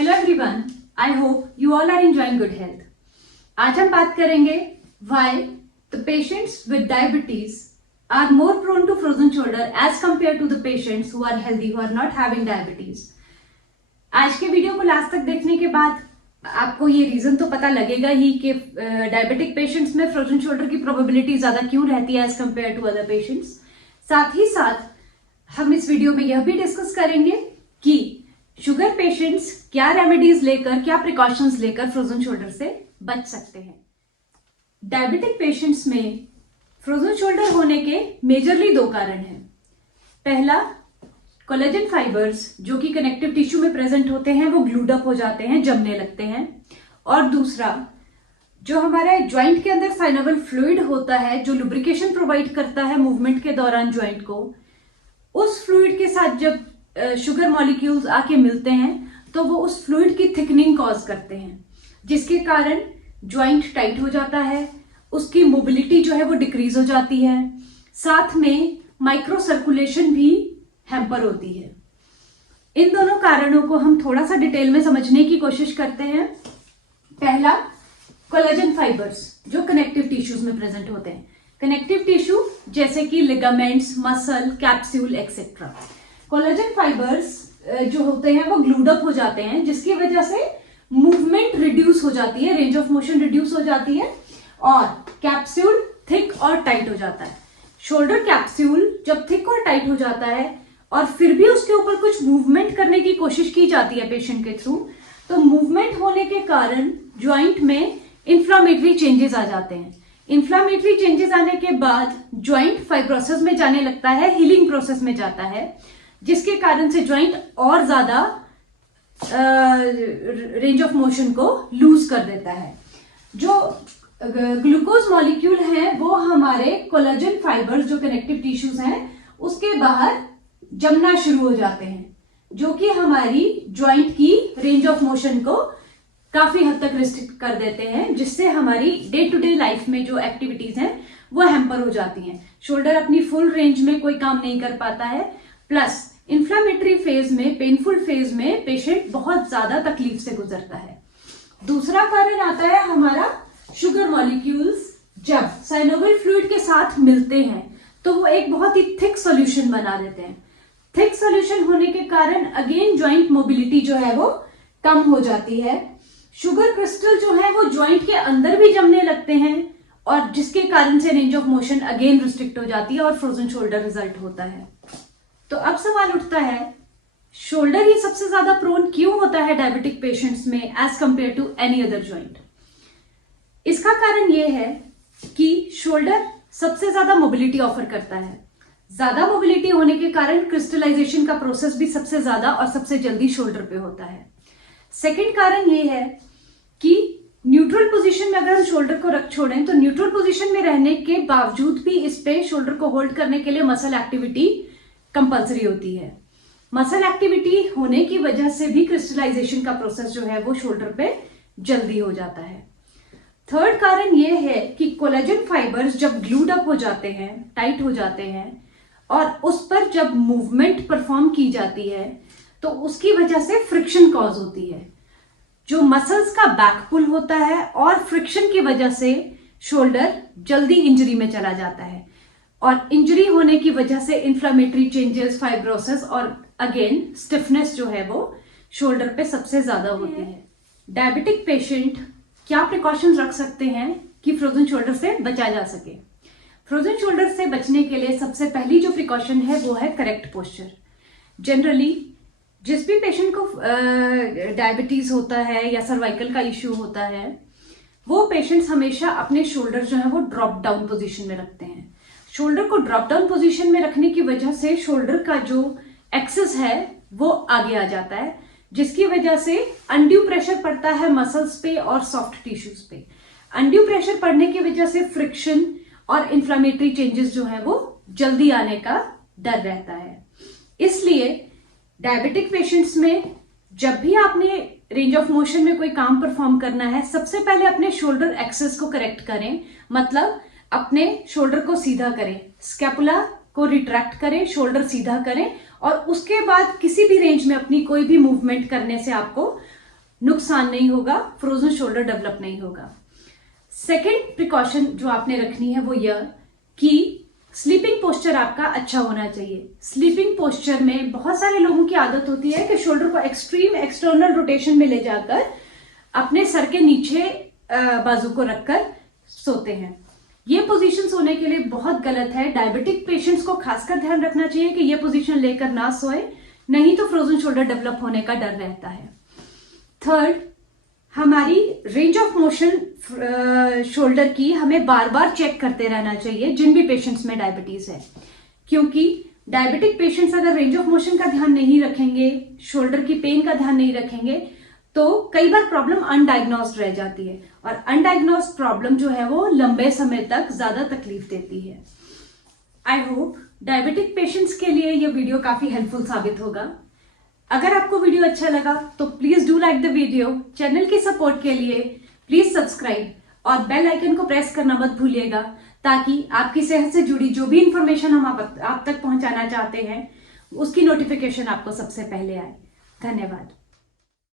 Hello everyone, I hope you all are enjoying good health. आज हम बात करेंगे why the patients with diabetes are more prone to frozen shoulder as compare to the patients who are healthy, who are not having diabetes. आज के video को last तक देखने के बाद आपको ये रीजन तो पता लगेगा ही कि डायबिटिक पेशेंट्स में फ्रोजन शोल्डर की प्रोबेबिलिटी ज्यादा क्यों रहती है as compare to other patients. साथ ही साथ हम इस वीडियो में यह भी डिस्कस करेंगे कि शुगर पेशेंट्स क्या रेमेडीज लेकर, क्या प्रिकॉशंस लेकर फ्रोजन शोल्डर से बच सकते हैं। डायबिटिक पेशेंट्स में फ्रोजन शोल्डर होने के मेजरली दो कारण हैं। पहला, कोलेजन फाइबर्स जो कि कनेक्टिव टिश्यू में प्रेजेंट होते हैं वो ग्लूड अप हो जाते हैं, जमने लगते हैं। और दूसरा, जो हमारा ज्वाइंट के अंदर साइनोवियल फ्लूइड होता है जो लुब्रिकेशन प्रोवाइड करता है मूवमेंट के दौरान ज्वाइंट को, उस फ्लूइड के साथ जब शुगर मॉलिक्यूल्स आके मिलते हैं तो वो उस फ्लूइड की थिकनिंग कॉज करते हैं, जिसके कारण ज्वाइंट टाइट हो जाता है, उसकी मोबिलिटी जो है वो डिक्रीज हो जाती है, साथ में माइक्रो सर्कुलेशन भी हैम्पर होती है। इन दोनों कारणों को हम थोड़ा सा डिटेल में समझने की कोशिश करते हैं। पहला, कोलेजन फाइबर्स जो कनेक्टिव टिश्यूज में प्रेजेंट होते हैं। कनेक्टिव टिश्यू जैसे कि ligaments, muscle, capsule etcetera. Collagen fibres जो होते हैं वो ग्लूड अप हो जाते हैं, जिसकी वजह से मूवमेंट रिड्यूस हो जाती है, रेंज ऑफ मोशन रिड्यूस हो जाती है और कैप्सूल थिक और टाइट हो जाता है। शोल्डर कैप्सूल जब थिक और टाइट हो जाता है और फिर भी उसके ऊपर कुछ मूवमेंट करने की कोशिश की जाती है पेशेंट के थ्रू, तो मूवमेंट होने के कारण ज्वाइंट में इंफ्लामेटरी चेंजेस आ जाते हैं। इंफ्लामेटरी चेंजेस आने के बाद ज्वाइंट फाइब्रोसिस में जाने लगता है, हीलिंग प्रोसेस में जाता है, जिसके कारण से ज्वाइंट और ज्यादा रेंज ऑफ मोशन को लूज कर देता है। जो ग्लूकोज मॉलिक्यूल है वो हमारे कोलेजन फाइबर्स जो कनेक्टिव टिश्यूज हैं उसके बाहर जमना शुरू हो जाते हैं, जो कि हमारी ज्वाइंट की रेंज ऑफ मोशन को काफी हद तक रिस्ट्रिक्ट कर देते हैं, जिससे हमारी डे टू डे लाइफ में जो एक्टिविटीज हैं वो हैम्पर हो जाती हैं। शोल्डर अपनी फुल रेंज में कोई काम नहीं कर पाता है, प्लस इन्फ्लामेटरी फेज में, पेनफुल फेज में पेशेंट बहुत ज्यादा तकलीफ से गुजरता है। दूसरा कारण आता है हमारा शुगर मॉलिक्यूल्स जब साइनोवियल फ्लूइड के साथ मिलते हैं तो वो एक बहुत ही थिक सॉल्यूशन बना देते हैं। थिक सॉल्यूशन होने के कारण अगेन ज्वाइंट मोबिलिटी जो है वो कम हो जाती है। शुगर क्रिस्टल जो है वो ज्वाइंट के अंदर भी जमने लगते हैं और जिसके कारण से range of motion again restrict हो जाती है और फ्रोजन शोल्डर रिजल्ट होता है। तो अब सवाल उठता है, शोल्डर ये सबसे ज्यादा प्रोन क्यों होता है डायबिटिक पेशेंट्स में as compare to any other joint. इसका कारण ये है कि शोल्डर सबसे ज्यादा मोबिलिटी ऑफर करता है। ज्यादा मोबिलिटी होने के कारण क्रिस्टलाइजेशन का प्रोसेस भी सबसे ज्यादा और सबसे जल्दी शोल्डर पे होता है। सेकंड कारण ये है कि न्यूट्रल पोजीशन में अगर हम शोल्डर को रख छोड़ें तो न्यूट्रल पोजीशन में रहने के बावजूद भी इस पे शोल्डर को होल्ड करने के लिए मसल एक्टिविटी कंपल्सरी होती है। मसल एक्टिविटी होने की वजह से भी क्रिस्टलाइजेशन का प्रोसेस जो है वो शोल्डर पे जल्दी हो जाता है। थर्ड कारण ये है कि कोलेजन फाइबर्स जब ग्लूड अप हो जाते हैं, टाइट हो जाते हैं और उस पर जब मूवमेंट परफॉर्म की जाती है तो उसकी वजह से फ्रिक्शन कॉज होती है, जो मसल्स का बैक पुल होता है और फ्रिक्शन की वजह से शोल्डर जल्दी इंजरी में चला जाता है और इंजरी होने की वजह से इंफ्लामेटरी चेंजेस, फाइब्रोसिस और अगेन स्टिफनेस जो है वो शोल्डर पे सबसे ज्यादा होती है। डायबिटिक पेशेंट क्या प्रिकॉशंस रख सकते हैं कि फ्रोजन शोल्डर से बचा जा सके। फ्रोजन शोल्डर से बचने के लिए सबसे पहली जो प्रिकॉशन है वो है करेक्ट पोस्चर। जनरली जिस भी पेशेंट को डायबिटीज होता है या सर्वाइकल का इश्यू होता है वो पेशेंट्स हमेशा अपने शोल्डर जो है वो ड्रॉप डाउन पोजीशन में रखते हैं। शोल्डर को ड्रॉप डाउन पोजीशन में रखने की वजह से शोल्डर का जो एक्सेस है वो आगे आ जाता है, जिसकी वजह से अनड्यू प्रेशर पड़ता है मसल्स पे और सॉफ्ट टिश्यूज पे। अनड्यू प्रेशर पड़ने की वजह से फ्रिक्शन और इंफ्लामेटरी चेंजेस जो है वो जल्दी आने का डर रहता है। इसलिए डायबिटिक पेशेंट्स में जब भी आपने रेंज ऑफ मोशन में कोई काम परफॉर्म करना है, सबसे पहले अपने शोल्डर एक्सेस को करेक्ट करें, मतलब अपने शोल्डर को सीधा करें, स्कैपुला को रिट्रैक्ट करें, शोल्डर सीधा करें और उसके बाद किसी भी रेंज में अपनी कोई भी मूवमेंट करने से आपको नुकसान नहीं होगा, फ्रोजन शोल्डर डेवलप नहीं होगा। सेकेंड प्रिकॉशन जो आपने रखनी है वो यह कि स्लीपिंग पोस्चर आपका अच्छा होना चाहिए। स्लीपिंग पोस्चर में बहुत सारे लोगों की आदत होती है कि शोल्डर को एक्सट्रीम एक्सटर्नल रोटेशन में ले जाकर अपने सर के नीचे बाजू को रखकर सोते हैं। ये पोजीशन सोने के लिए बहुत गलत है। डायबिटिक पेशेंट्स को खासकर ध्यान रखना चाहिए कि ये पोजीशन लेकर ना सोए, नहीं तो फ्रोजन शोल्डर डेवलप होने का डर रहता है। थर्ड, हमारी रेंज ऑफ मोशन शोल्डर की हमें बार बार चेक करते रहना चाहिए जिन भी पेशेंट्स में डायबिटीज है, क्योंकि डायबिटिक पेशेंट्स अगर रेंज ऑफ मोशन का ध्यान नहीं रखेंगे, शोल्डर की पेन का ध्यान नहीं रखेंगे, तो कई बार प्रॉब्लम अनडायग्नोस्ड रह जाती है और अनडायग्नोस्ड प्रॉब्लम जो है वो लंबे समय तक ज्यादा तकलीफ देती है। आई होप डायबिटिक पेशेंट्स के लिए ये वीडियो काफी हेल्पफुल साबित होगा। अगर आपको वीडियो अच्छा लगा तो please do like the video. Channel की सपोर्ट के लिए प्लीज सब्सक्राइब और बेल आइकन को प्रेस करना मत भूलिएगा, ताकि आपकी सेहत से जुड़ी जो भी इंफॉर्मेशन हम आप तक पहुंचाना चाहते हैं उसकी नोटिफिकेशन आपको सबसे पहले आए। धन्यवाद।